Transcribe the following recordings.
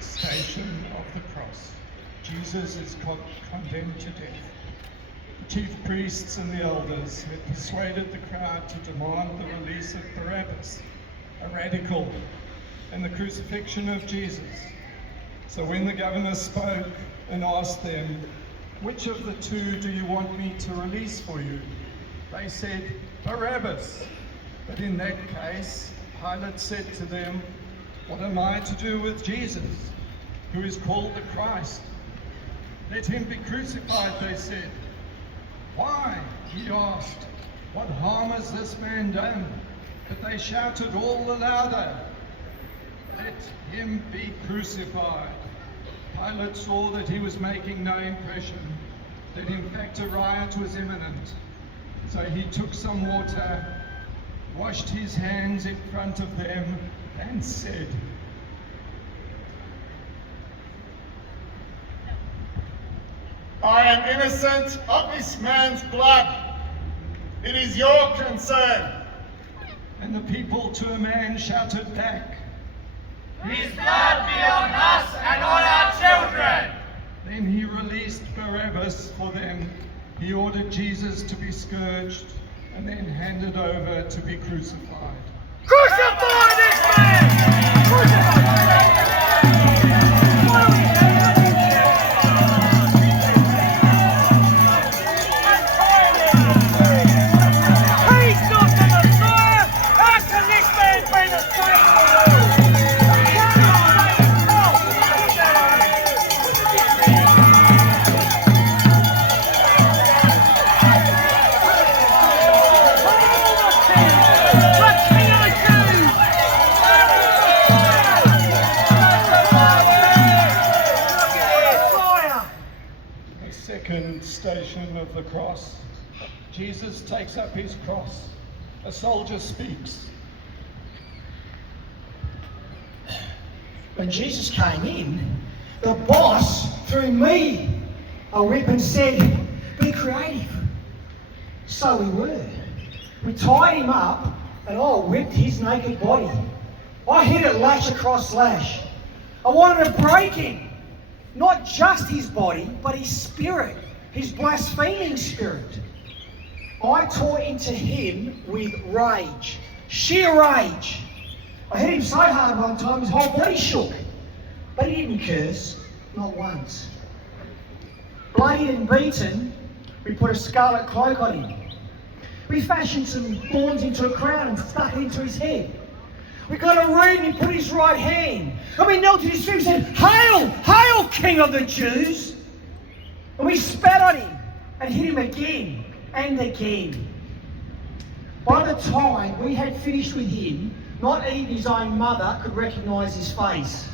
Station of the cross. Jesus is condemned to death. The chief priests and the elders had persuaded the crowd to demand the release of Barabbas, a radical, and the crucifixion of Jesus. So when the governor spoke and asked them, "Which of the two do you want me to release for you?" they said, "Barabbas." But in that case, Pilate said to them, "What am I to do with Jesus, who is called the Christ?" "Let him be crucified," they said. "Why?" he asked. "What harm has this man done?" But they shouted all the louder, "Let him be crucified." Pilate saw that he was making no impression, that in fact a riot was imminent. So he took some water, washed his hands in front of them, and said, "I am innocent of this man's blood. It is your concern." And the people to a man shouted back, "His blood be on us and on our children." Then he released Barabbas for them. He ordered Jesus to be scourged and then handed over to be crucified. Crucify this man! Crucify! Second station of the cross. Jesus takes up his cross. A soldier speaks. When Jesus came in, the boss threw me a whip and said, "Be creative." So we were. We tied him up and I whipped his naked body. I hit it lash across lash. I wanted to break him. Not just his body, but his spirit, his blaspheming spirit. I tore into him with rage, sheer rage. I hit him so hard one time his whole body shook. But he didn't curse, not once. Bloodied and beaten, we put a scarlet cloak on him. We fashioned some thorns into a crown and stuck it into his head. We got a reed and he put his right hand. And we knelt at his feet and said, "Hail, hail, King of the Jews!" And we spat on him and hit him again and again. By the time we had finished with him, not even his own mother could recognise his face.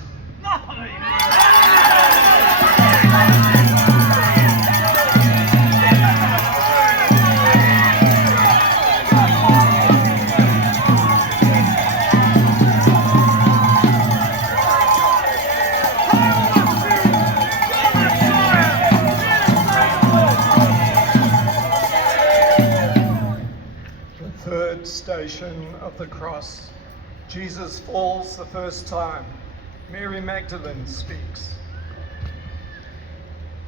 Third station of the cross. Jesus falls the first time. Mary Magdalene speaks.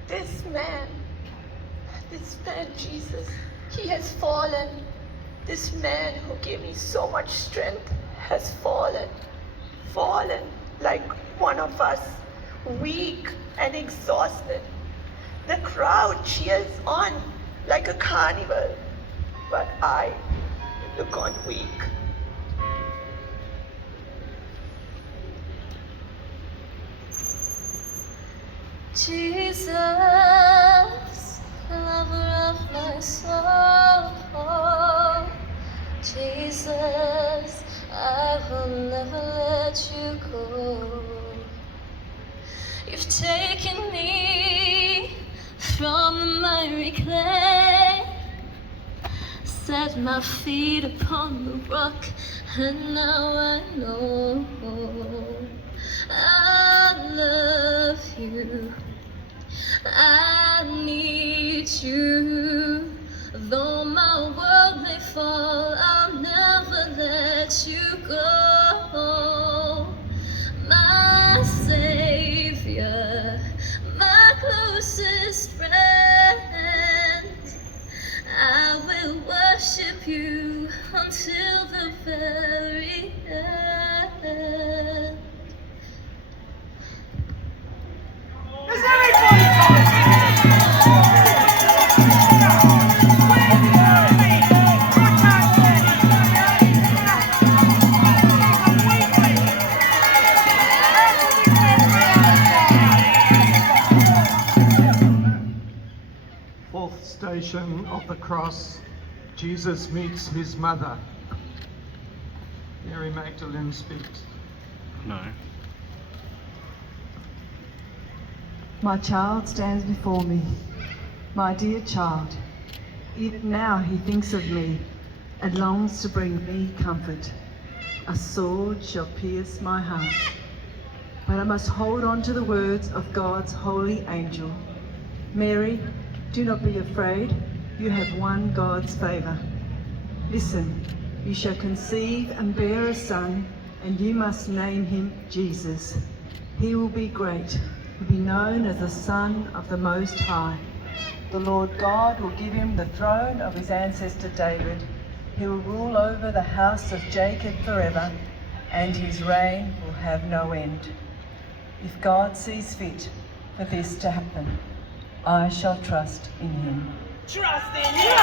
This man Jesus, he has fallen. This man who gave me so much strength has fallen like one of us, weak and exhausted. The crowd cheers on like a carnival, but I look on weak. Jesus, lover of my soul, Jesus, I will never let you go. You've taken me from the miry clay, set my feet upon the rock, and now I know I love you. I need you. Though my world may fall, I'll never let you go. My Savior, my closest friend, I will worship you until the very end. Does everybody Fourth station of the cross, Jesus meets his mother. Mary Magdalene speaks. No. My child stands before me, my dear child. Even now he thinks of me and longs to bring me comfort. A sword shall pierce my heart, but I must hold on to the words of God's holy angel. Mary, do not be afraid, you have won God's favour. Listen, you shall conceive and bear a son, and you must name him Jesus. He will be great. Will be known as the Son of the Most High. The Lord God will give him the throne of his ancestor David. He will rule over the house of Jacob forever, and his reign will have no end. If God sees fit for this to happen, I shall trust in him. Trust in you!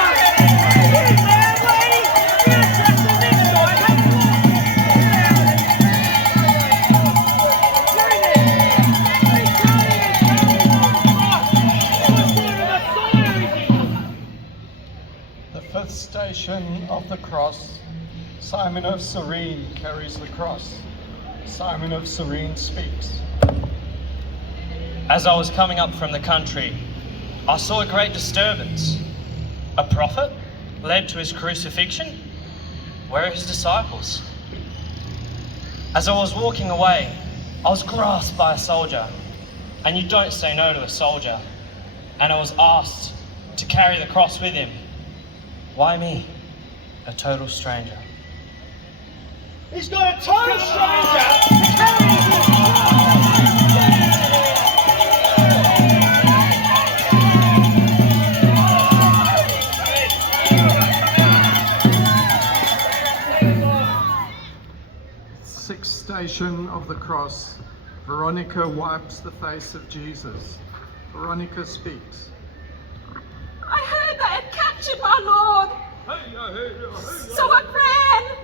The fifth station of the cross, Simon of Cyrene carries the cross. Simon of Cyrene speaks. As I was coming up from the country, I saw a great disturbance. A prophet led to his crucifixion. Where are his disciples? As I was walking away, I was grasped by a soldier. And you don't say no to a soldier. And I was asked to carry the cross with him. Why me, a total stranger? He's got a total stranger to carry his Sixth station of the cross, Veronica wipes the face of Jesus. Veronica speaks. I heard they had captured my Lord. So I ran,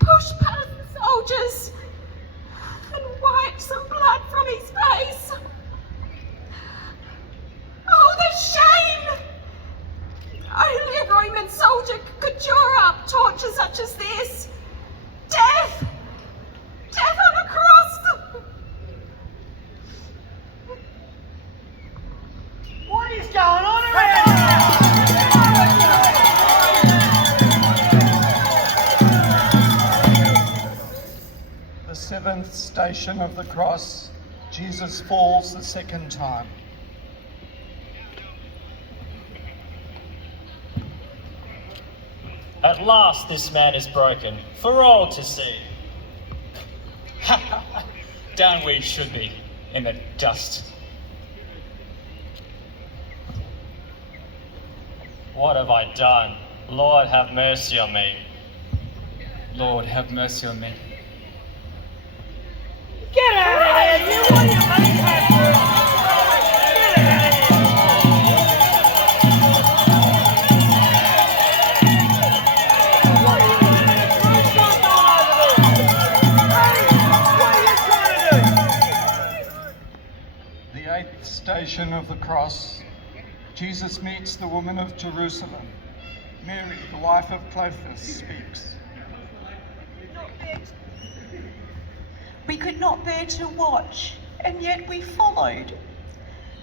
pushed past the soldiers, and wiped some blood from his face. Oh, the shame! Only a Roman soldier could draw up torture such as this. Death! Death on a cross! What is going on around here? The seventh station of the cross, Jesus falls the second time. At last this man is broken, for all to see. Down we should be, in the dust. What have I done? Lord, have mercy on me. Lord, have mercy on me. Get out of here! You want your money back? Get out of here! What are you doing? There's no shot going over there. Hey, what are you trying to do? The eighth station of the cross, Jesus meets the woman of Jerusalem. Mary, the wife of Clopas, speaks. We could not bear to watch, and yet we followed.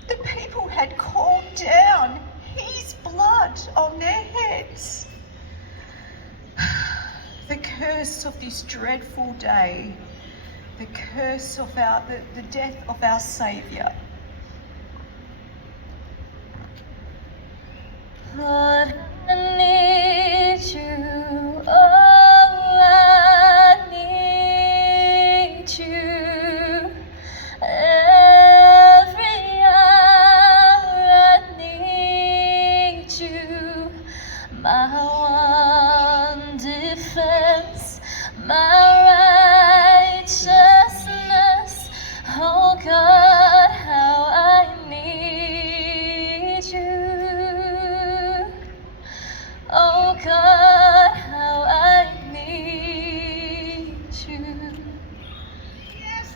The people had called down his blood on their heads. curse of this dreadful day, the curse of the death of our Saviour. Lord, I need you. Oh, I need you. Every hour I need you. My one defense, my righteousness. Oh God, how I need you. Oh God, how I need you. Yes,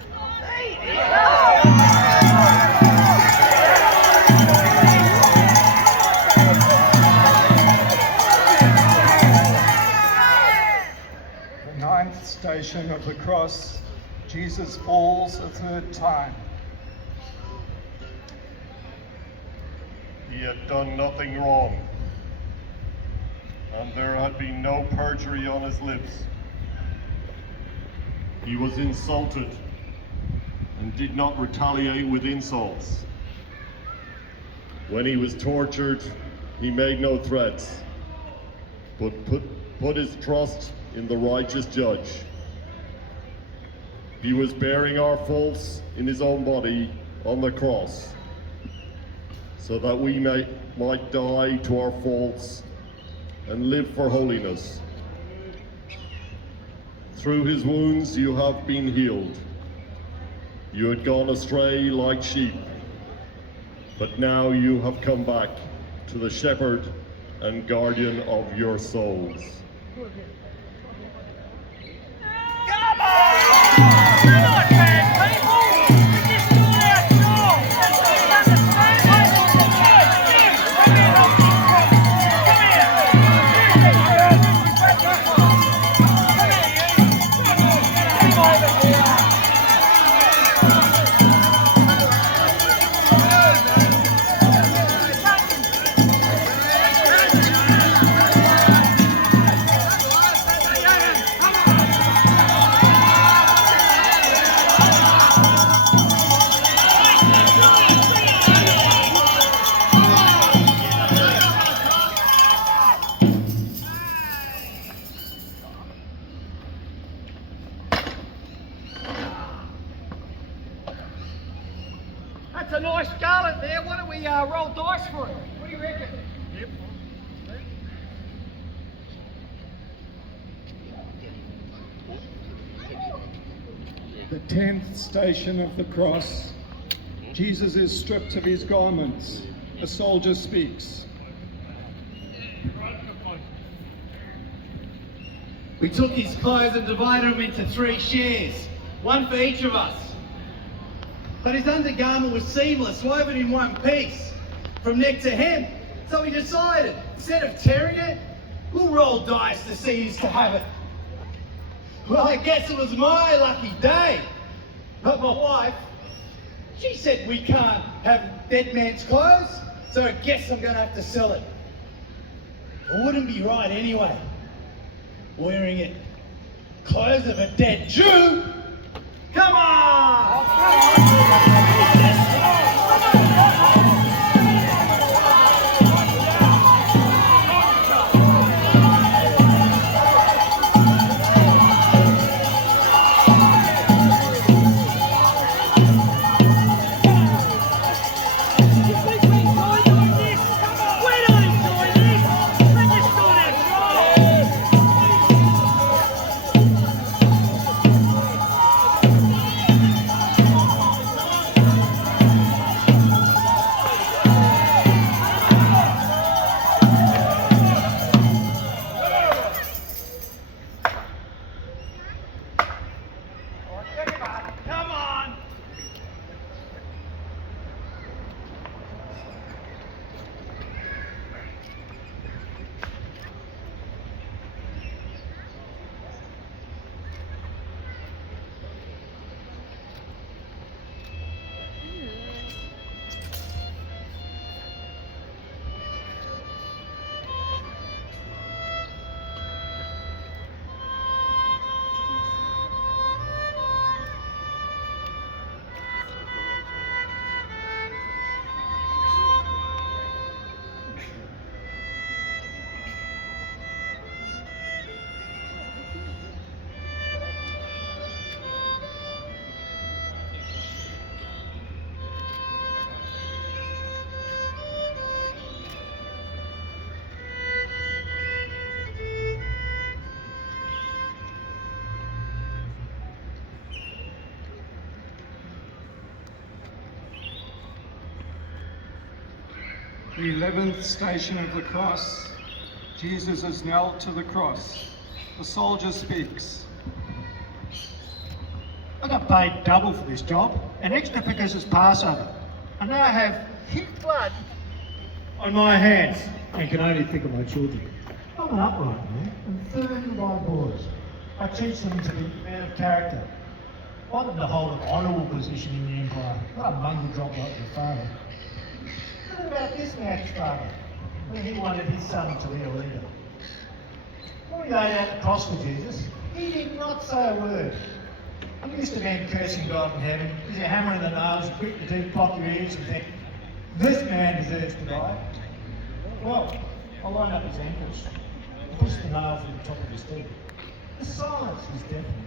The ninth station of the cross, Jesus falls a third time. He had done nothing wrong, and there had been no perjury on his lips. He was insulted and did not retaliate with insults. When he was tortured, he made no threats, but put his trust in the righteous judge. He was bearing our faults in his own body on the cross, so that we might die to our faults and live for holiness. Through his wounds you have been healed. You had gone astray like sheep, but now you have come back to the shepherd and guardian of your souls. That's a nice scarlet there. Why don't we roll dice for it? What do you reckon? Yep. The 10th station of the cross, Jesus is stripped of his garments. A soldier speaks. We took his clothes and divided them into 3 shares, one for each of us. But his undergarment was seamless, woven in one piece, from neck to hem. So we decided, instead of tearing it, we'll roll dice to see who's to have it. Well, I guess it was my lucky day. But my wife, she said we can't have dead man's clothes, so I guess I'm going to have to sell it. It wouldn't be right anyway, wearing it. Clothes of a dead Jew? Come on! The 11th station of the cross. Jesus is nailed to the cross. The soldier speaks. I got paid double for this job, and extra because it's Passover. And now I have his blood on my hands. I can only think of my children. I'm an upright man, and 30 of my boys. I teach them to be men of character. I want them to hold an honourable position in the empire, not a mongrel drop like your father. What about this man's father, when he wanted his son to be a leader? When he laid out the cross for Jesus, he did not say a word. I'm used to men cursing God in heaven, because you hammer in the nails, quick to block your ears and think, this man deserves to die. Well, I line up his ankles, and push the nail through the top of his head. The silence was deafening.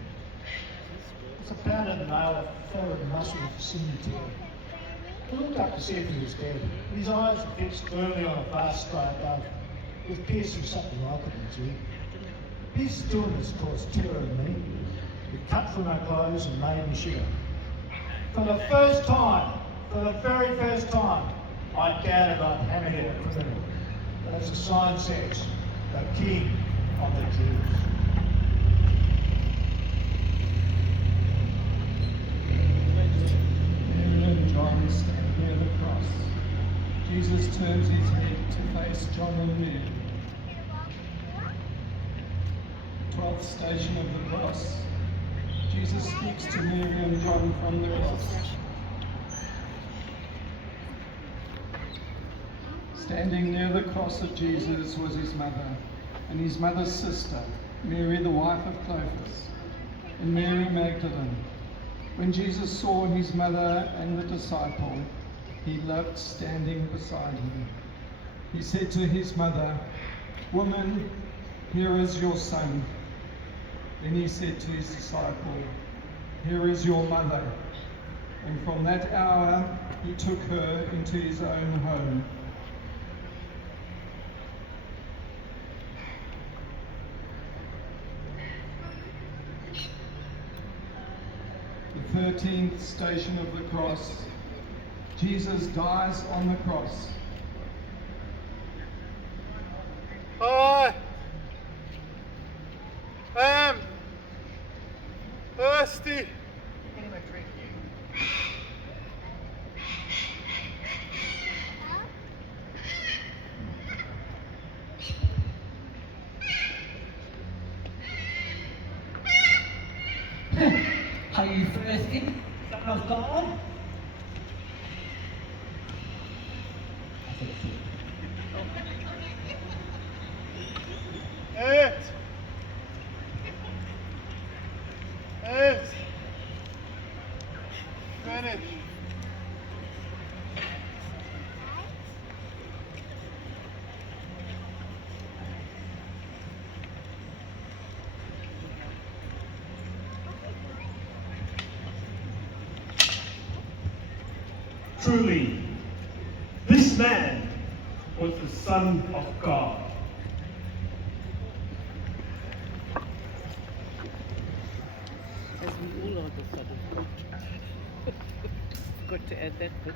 As I pounded the nail, I felt the muscle of the sinew tear. I looked up to see if he was dead. His eyes were fixed firmly on a vast sky above, with piercing something like it in his ear. His stillness caused terror in me. It cut through my clothes and made me shiver. For the very first time, I doubted I'd hammerhead a criminal. As the sign says, the King of the Jews. Mary and John stand near the cross. Jesus turns his head to face John and Mary. 12th station of the cross. Jesus speaks to Mary and John from the cross. Standing near the cross of Jesus was his mother, and his mother's sister, Mary the wife of Clopas, and Mary Magdalene. When Jesus saw his mother and the disciple, he loved standing beside him. He said to his mother, "Woman, here is your son." Then he said to his disciple, "Here is your mother." And from that hour he took her into his own home. The 13th station of the cross. Jesus dies on the cross. I am thirsty. Are you thirsty, son of God? It's finished. Truly, this man was the Son of God. As we all are the Son of God. Got to add that bit.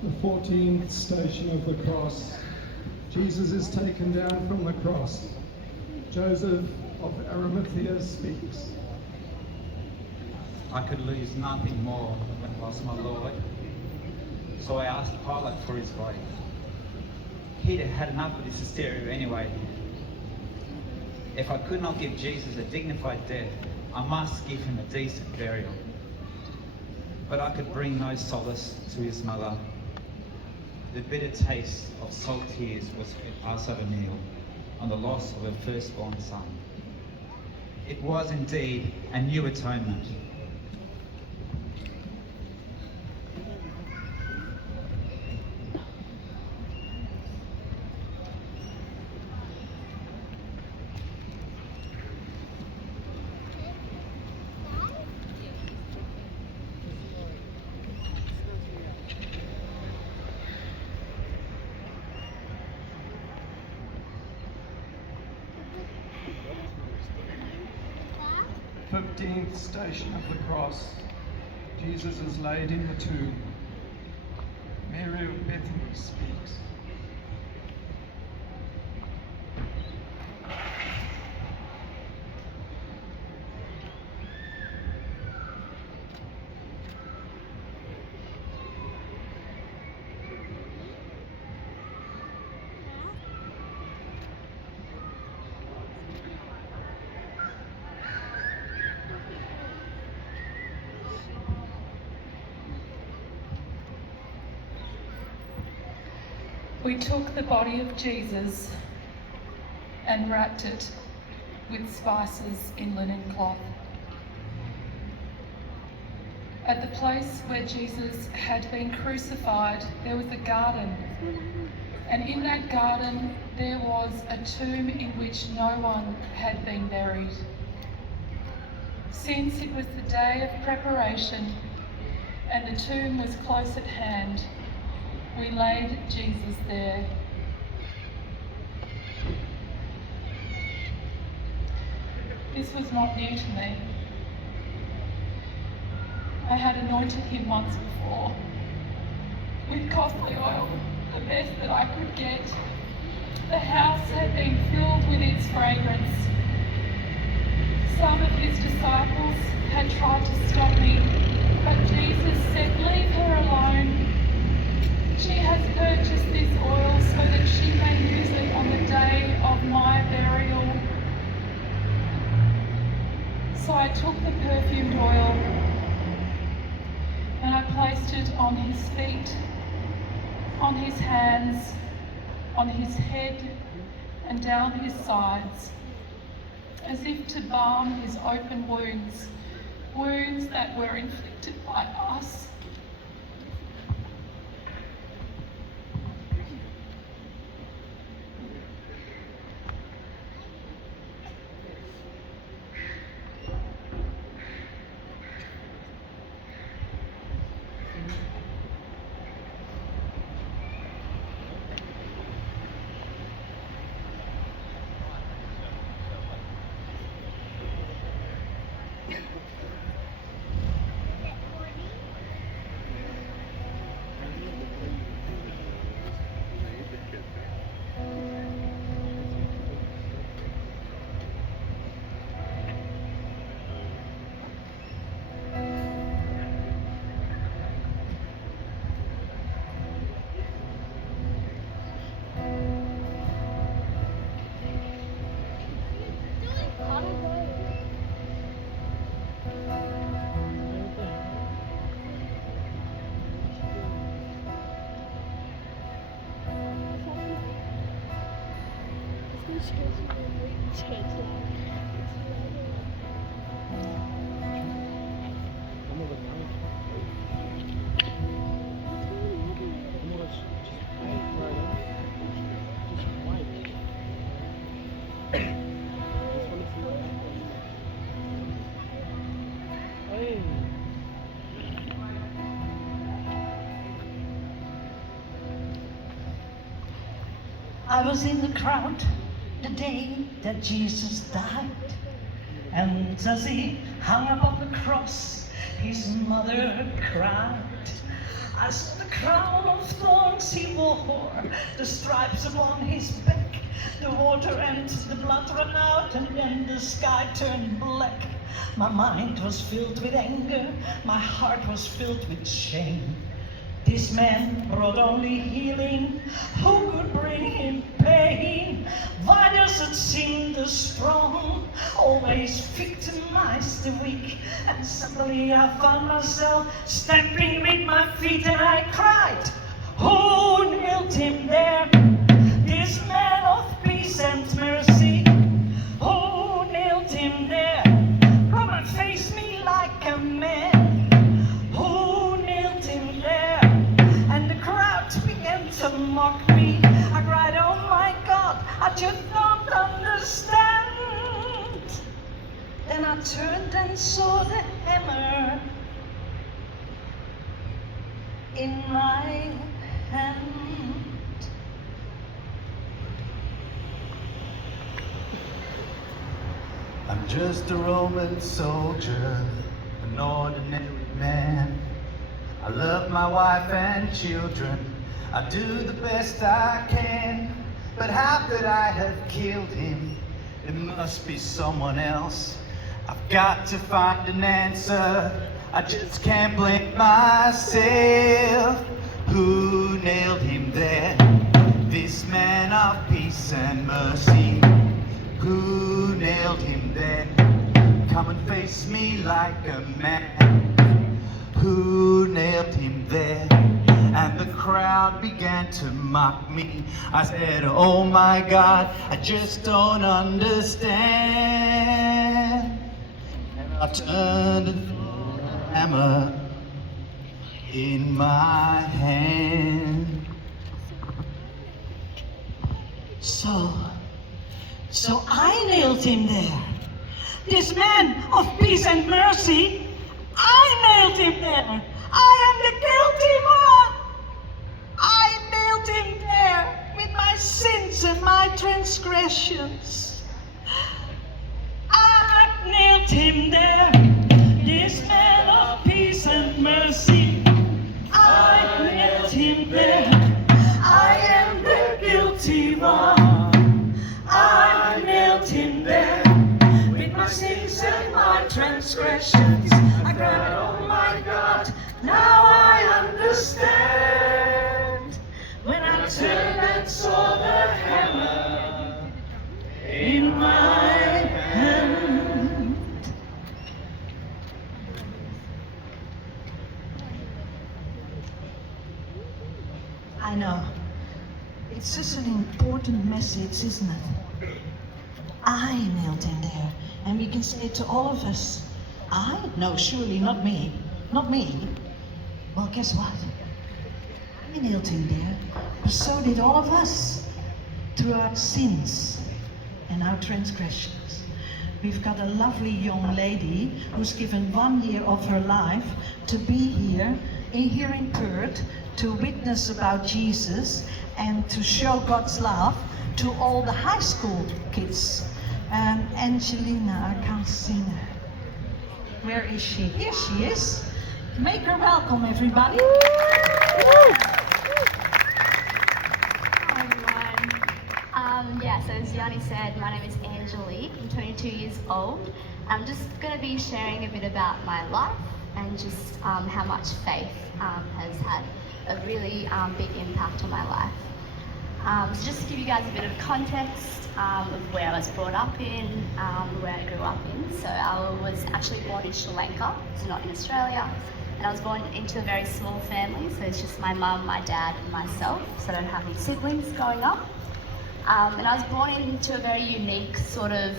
The 14th station of the cross. Jesus is taken down from the cross. Joseph of Arimathea speaks. I could lose nothing more than lost my Lord. So I asked Pilate for his body. He'd had enough of this hysteria anyway. If I could not give Jesus a dignified death, I must give him a decent burial. But I could bring no solace to his mother. The bitter taste of salt tears was her Passover meal on the loss of her firstborn son. It was indeed a new atonement. The 15th station of the cross. Jesus is laid in the tomb. Mary of Bethany speaks. We took the body of Jesus and wrapped it with spices in linen cloth. At the place where Jesus had been crucified, there was a garden, and in that garden there was a tomb in which no one had been buried. Since it was the day of preparation and the tomb was close at hand, we laid Jesus there. This was not new to me. I had anointed him once before with costly oil, the best that I could get. The house had been filled with its fragrance. Some of his disciples had tried to stop me, but Jesus said, "Leave her alone. She has purchased this oil so that she may use it on the day of my burial." So I took the perfumed oil and I placed it on his feet, on his hands, on his head and down his sides, as if to balm his open wounds, wounds that were inflicted by us. I was in the crowd the day that Jesus died, and as he hung up on the cross, his mother cried. I saw the crown of thorns he wore, the stripes upon his back, the water and the blood ran out, and then the sky turned black. My mind was filled with anger, my heart was filled with shame. This man brought only healing, who could bring him pain? Why does it seem the strong always victimize the weak? And suddenly I found myself stamping with my feet, and I cried, who nailed him there? This man of peace and mercy, who nailed him there? Come and face me like a man. To mock me, I cried, oh my God, I just don't understand. Then I turned and saw the hammer in my hand. I'm just a Roman soldier, an ordinary man. I love my wife and children, I do the best I can, but how could I have killed him? It must be someone else. I've got to find an answer, I just can't blame myself. Who nailed him there? This man of peace and mercy. Who nailed him there? Come and face me like a man. Who nailed him there? And the crowd began to mock me. I said, oh my God, I just don't understand. And I turned and saw the hammer in my hand. So I nailed him there. This man of peace and mercy, I nailed him there. I am the guilty one. I nailed him there with my sins and my transgressions. I nailed him there, this man of peace and mercy. I nailed him there. I am the guilty one. I nailed him there with my sins and my transgressions. I cried, oh my God, now I understand. When I turned and saw the hammer in my hand. I know, it's such an important message, isn't it? I nailed him there, and we can say it to all of us. I? No, surely not me. Not me. Well, guess what? I nailed him there, but so did all of us, through our sins and our transgressions. We've got a lovely young lady who's given 1 year of her life to be here in Perth, to witness about Jesus and to show God's love to all the high school kids. Angelina, I can't see her. Where is she? Here she is. Make her welcome, everybody. Hi, everyone. So as Yanni said, my name is Angelique. I'm 22 years old. I'm just going to be sharing a bit about my life and just how much faith has had a really big impact on my life. So just to give you guys a bit of context of where I was brought up in, where I grew up in. So I was actually born in Sri Lanka, so not in Australia. And I was born into a very small family, so it's just my mum, my dad, and myself, so I don't have any siblings growing up. And I was born into a very unique sort of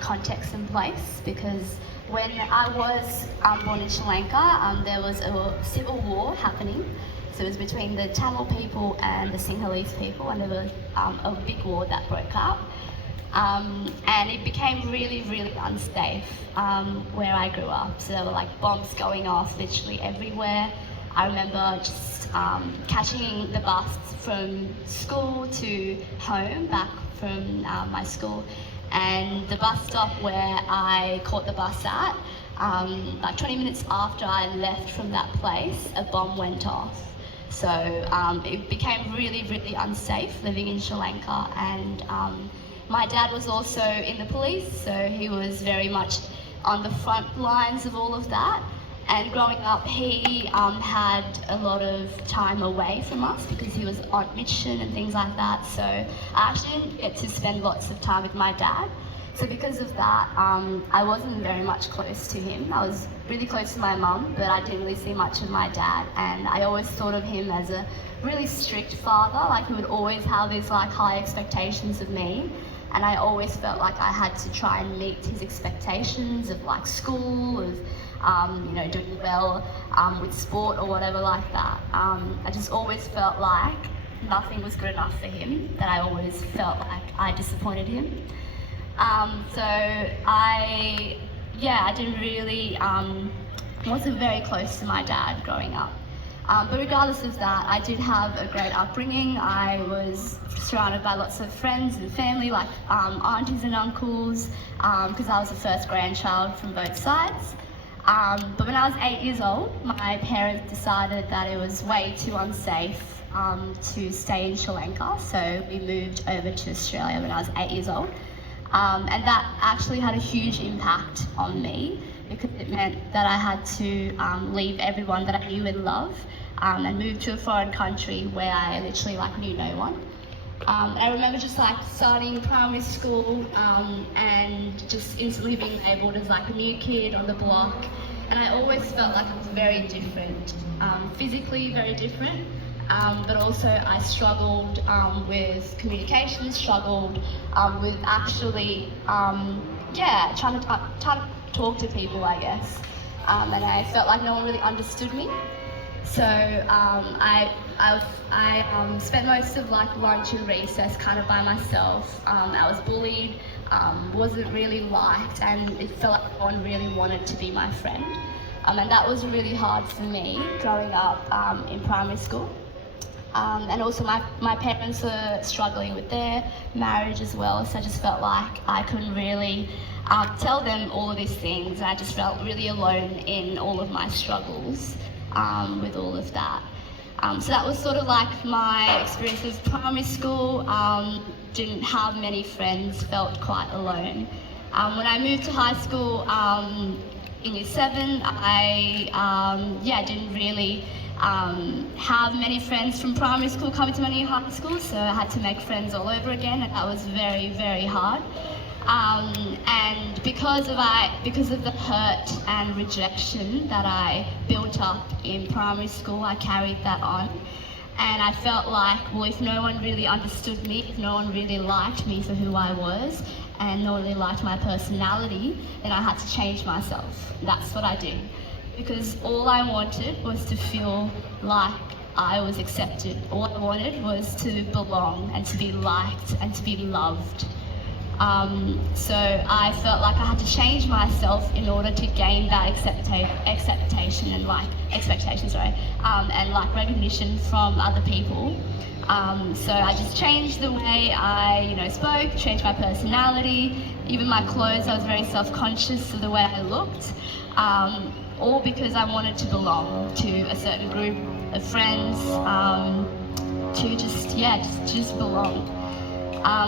context and place, because when I was born in Sri Lanka, there was a civil war happening. So it was between the Tamil people and the Sinhalese people, and there was a big war that broke out. And it became really, really unsafe where I grew up. So there were like bombs going off literally everywhere. I remember just catching the bus from school to home, back from my school, and the bus stop where I caught the bus at, like 20 minutes after I left from that place, a bomb went off. So it became really, really unsafe living in Sri Lanka, and my dad was also in the police, so he was very much on the front lines of all of that. And growing up, he had a lot of time away from us because he was on mission and things like that. So I actually didn't get to spend lots of time with my dad. So because of that, I wasn't very much close to him. I was really close to my mum, but I didn't really see much of my dad. And I always thought of him as a really strict father. Like, he would always have these like high expectations of me. And I always felt like I had to try and meet his expectations of like school, of you know, doing well with sport or whatever like that. I just always felt like nothing was good enough for him, that I always felt like I disappointed him. So I didn't really, wasn't very close to my dad growing up. But regardless of that, I did have a great upbringing. I was surrounded by lots of friends and family, like aunties and uncles, because I was the first grandchild from both sides. But when I was 8 years old, my parents decided that it was way too unsafe to stay in Sri Lanka, so we moved over to Australia when I was 8 years old. And that actually had a huge impact on me, because it meant that I had to leave everyone that I knew and loved and move to a foreign country where I literally like knew no one. I remember just like starting primary school and just instantly being labelled as like a new kid on the block, and I always felt like I was very different, physically very different, but also I struggled with communication, struggled with actually, trying to talk to people, I guess, and I felt like no one really understood me. So I spent most of like lunch and recess kind of by myself. I was bullied, wasn't really liked, and it felt like no one really wanted to be my friend. And that was really hard for me growing up in primary school. And also my parents were struggling with their marriage as well, so I just felt like I couldn't really tell them all of these things. I just felt really alone in all of my struggles with all of that. So that was sort of like my experience with primary school. Didn't have many friends, felt quite alone. When I moved to high school in year 7, I didn't really have many friends from primary school coming to my new high school, so I had to make friends all over again, and that was very, very hard. And because of the hurt and rejection that I built up in primary school, I carried that on. And I felt like, well, if no one really understood me, if no one really liked me for who I was, and no one really liked my personality, then I had to change myself. That's what I did. Because all I wanted was to feel like I was accepted. All I wanted was to belong and to be liked and to be loved. So I felt like I had to change myself in order to gain that expectation and recognition from other people. So I just changed the way I, spoke, changed my personality, even my clothes. I was very self-conscious of the way I looked, all because I wanted to belong to a certain group of friends, to just belong.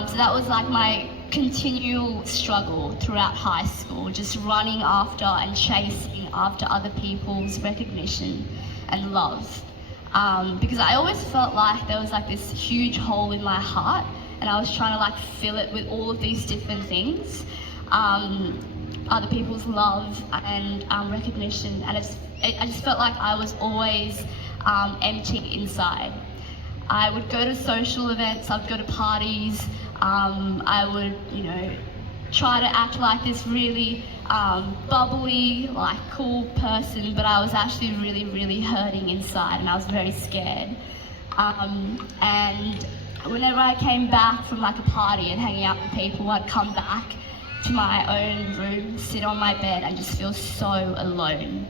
So that was like my continual struggle throughout high school, just running after and chasing after other people's recognition and love. Because I always felt like there was like this huge hole in my heart, and I was trying to like fill it with all of these different things. Other people's love and recognition, and I just felt like I was always empty inside. I would go to social events, I'd go to parties, I would, try to act like this really bubbly, like cool person, but I was actually really, really hurting inside, and I was very scared. And whenever I came back from like a party and hanging out with people, I'd come back to my own room, sit on my bed, and just feel so alone.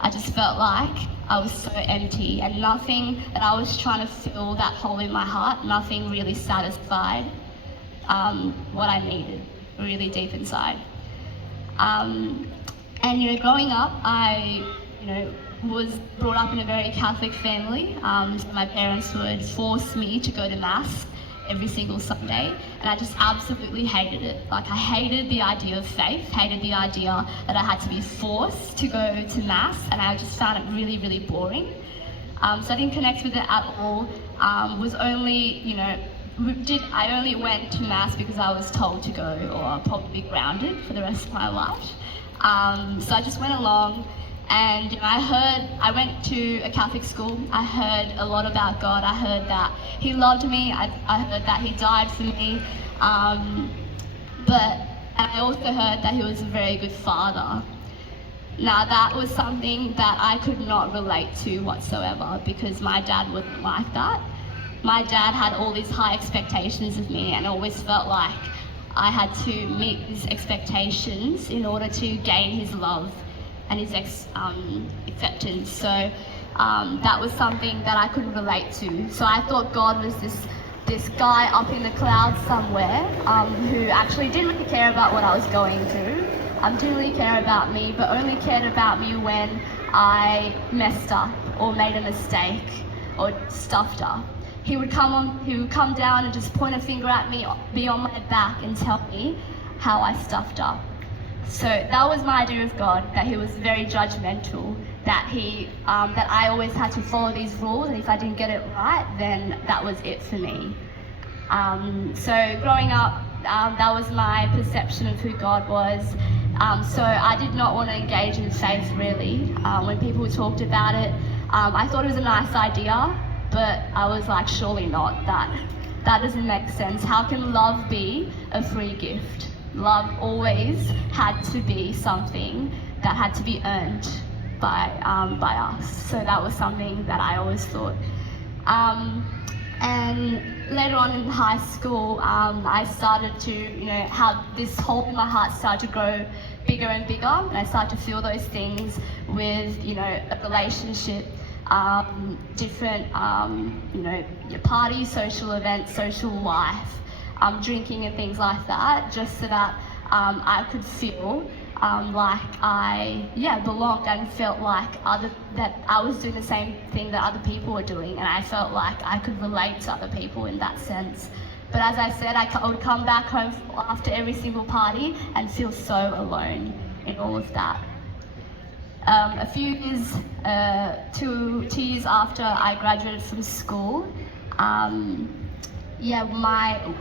I just felt like I was so empty, and nothing that I was trying to fill that hole in my heart, nothing really satisfied what I needed really deep inside. And growing up, I was brought up in a very Catholic family. So my parents would force me to go to Mass every single Sunday, and I just absolutely hated it. Like, I hated the idea of faith, hated the idea that I had to be forced to go to Mass, and I just found it really, really boring. So I didn't connect with it at all. Was only, I only went to Mass because I was told to go, or probably grounded for the rest of my life. So I just went along. And I went to a Catholic school. I heard a lot about God. I heard that He loved me. I heard that He died for me. And I also heard that He was a very good father. Now, that was something that I could not relate to whatsoever, because my dad wasn't like that. My dad had all these high expectations of me, and always felt like I had to meet these expectations in order to gain his love and his acceptance. So that was something that I couldn't relate to. So I thought God was this guy up in the clouds somewhere who actually didn't really care about what I was going through, didn't really care about me, but only cared about me when I messed up or made a mistake or stuffed up. He would come down and just point a finger at me, be on my back, and tell me how I stuffed up. So that was my idea of God, that He was very judgmental, that I always had to follow these rules, and if I didn't get it right, then that was it for me. So growing up, that was my perception of who God was. So I did not want to engage in faith, really. When people talked about it, I thought it was a nice idea, but I was like, surely not. That doesn't make sense. How can love be a free gift? Love always had to be something that had to be earned by us. So that was something that I always thought. And later on in high school, I started to, have this hole in my heart started to grow bigger and bigger, and I started to feel those things with, a relationship, different, your parties, social events, social life. Drinking and things like that, just so that I could feel like I belonged, and felt like that I was doing the same thing that other people were doing, and I felt like I could relate to other people in that sense. But as I said, I would come back home after every single party and feel so alone in all of that. A few years, 2 years after I graduated from school,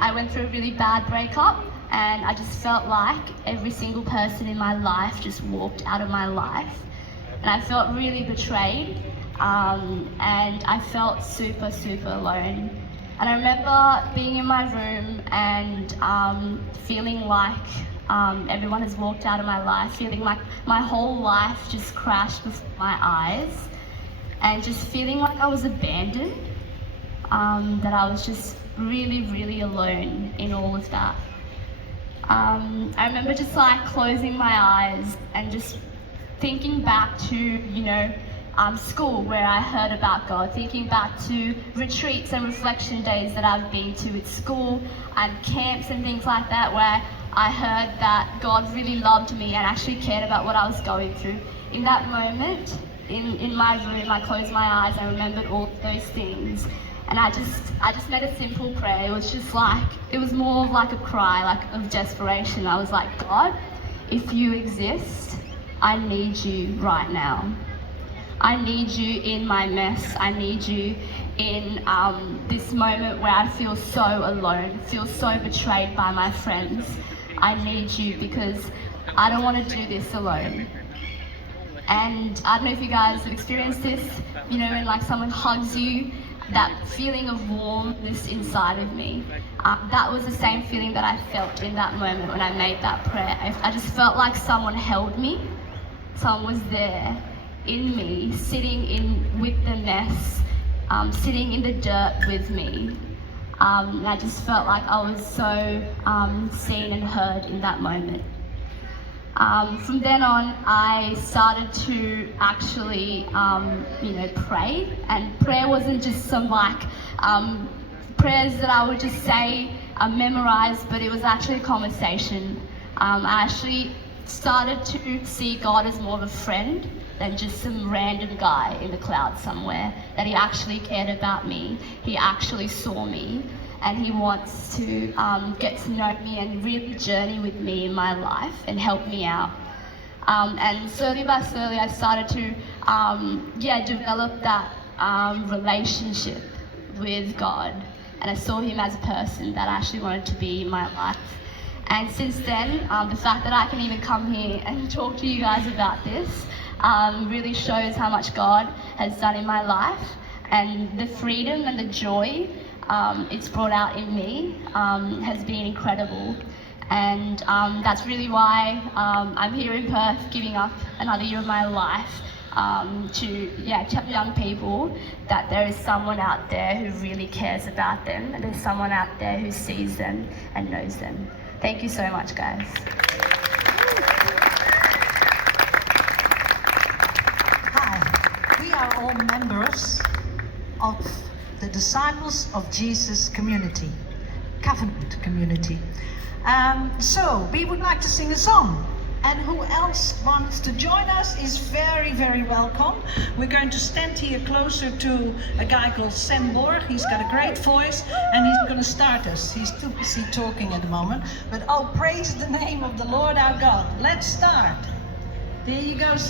I went through a really bad breakup, and I just felt like every single person in my life just walked out of my life, and I felt really betrayed, and I felt super, super alone. And I remember being in my room and feeling like everyone has walked out of my life, feeling like my whole life just crashed before my eyes, and just feeling like I was abandoned, that I was just really, really alone in all of that. I remember just like closing my eyes and just thinking back to, school where I heard about God, thinking back to retreats and reflection days that I've been to at school and camps and things like that, where I heard that God really loved me and actually cared about what I was going through. In that moment, in my room, I closed my eyes, I remembered all of those things. And I just made a simple prayer. It was just like, it was more of like a cry, like of desperation. I was like, God, if you exist, I need you right now. I need you in my mess. I need you in this moment where I feel so alone, feel so betrayed by my friends. I need you because I don't want to do this alone. And I don't know if you guys have experienced this, when like someone hugs you, that feeling of warmness inside of me. That was the same feeling that I felt in that moment when I made that prayer. I just felt like someone held me, someone was there in me, sitting in with the mess, sitting in the dirt with me. And I just felt like I was so seen and heard in that moment. From then on, I started to actually, pray. And prayer wasn't just some prayers that I would just say, memorize, but it was actually a conversation. I actually started to see God as more of a friend than just some random guy in the clouds somewhere, that he actually cared about me, he actually saw me, and he wants to get to know me and really journey with me in my life and help me out. And slowly by slowly I started to develop that relationship with God, and I saw him as a person that I actually wanted to be in my life. And since then, the fact that I can even come here and talk to you guys about this really shows how much God has done in my life, and the freedom and the joy it's brought out in me has been incredible. And that's really why I'm here in Perth giving up another year of my life to tell young people that there is someone out there who really cares about them, and there's someone out there who sees them and knows them. Thank you so much, guys. Hi, we are all members of the Disciples of Jesus community, Covenant community. So we would like to sing a song. And who else wants to join us is very, very welcome. We're going to stand here closer to a guy called Sam Borg. He's got a great voice and he's going to start us. He's too busy talking at the moment. But oh, praise the name of the Lord our God. Let's start. There you go, Sam.